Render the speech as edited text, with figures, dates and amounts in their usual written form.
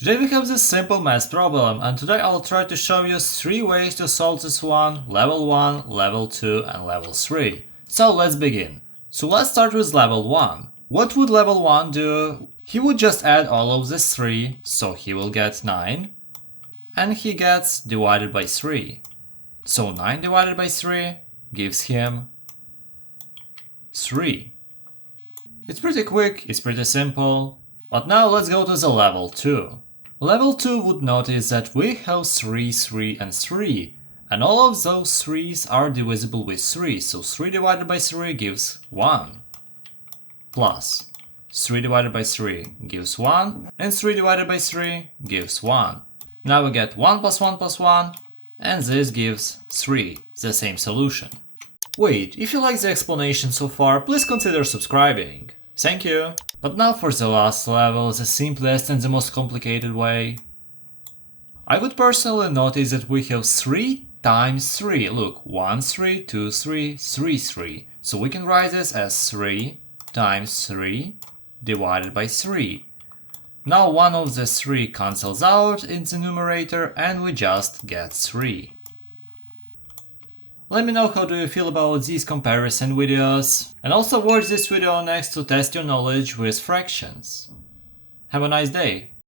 Today we have this simple math problem, and today I'll try to show you 3 ways to solve this one: level 1, level 2 and level 3. So let's begin. So let's start with level 1. What would level 1 do? He would just add all of these 3, so he will get 9, and he gets divided by 3. So 9 divided by 3 gives him 3. It's pretty quick, it's pretty simple. But now let's go to the level 2. Level 2 would notice that we have 3, 3 and 3, and all of those 3's are divisible with 3, so 3 divided by 3 gives 1. Plus 3 divided by 3 gives 1, and 3 divided by 3 gives 1. Now we get 1 plus 1 plus 1, and this gives 3, the same solution. Wait, if you like the explanation so far, please consider subscribing. Thank you! But now for the last level, the simplest and the most complicated way. I would personally notice that we have 3 times 3. Look, 1, 3, 2, 3, 3, 3. So we can write this as 3 times 3 divided by 3. Now one of the 3 cancels out in the numerator and we just get 3. Let me know how do you feel about these comparison videos, and also watch this video next to test your knowledge with fractions. Have a nice day!